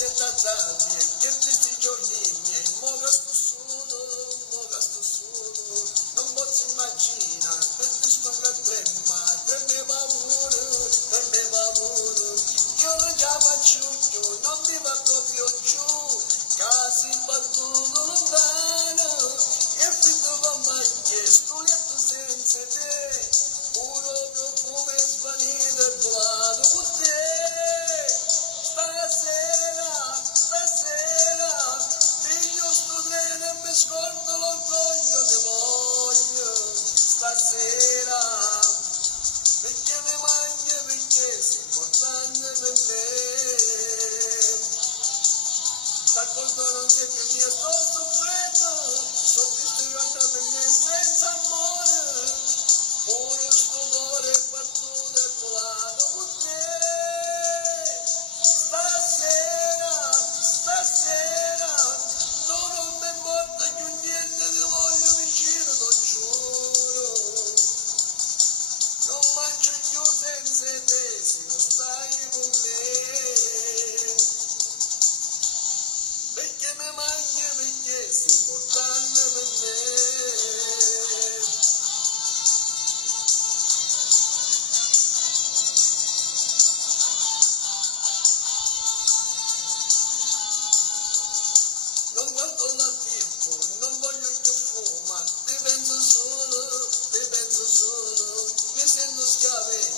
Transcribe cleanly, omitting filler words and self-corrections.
senta tardi, che questi giorni miei, mo gasto solo, non posso immaginare, per questo che treme paura, io non già faccio più, non mi va proprio giù, casi battuto lontano, e finito con maglie, studiato senza te, puro profumo svanito e volato con te, stasera, piglio sto treno e mi scordo l'orgoglio, ti voglio, stasera, perché mi mangi, perché sei importante per me. D'accordo non sei che mi sto soffrendo, so visto io andato in me senza amore, pure sto cuore battuto e volato con te. Stasera, no, non mi importa più niente, ti voglio vicino, lo giuro. Non mangio più senza te, se non stai con me. Perché mi manchi, perché sei importante per me. Non guardo la TV, non voglio più fumare, ti penso solo, mi sento schiave.